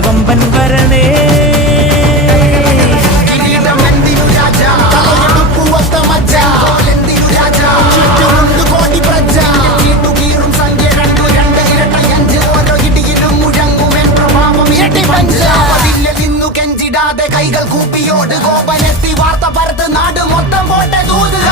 കൊമ്പൻ വരണേ. കൈകൾ കൂപ്പിയോട് കോപനെത്തി വാർത്ത പരത്ത് നാട് മൊത്തം പോട്ടെ ദൂത്.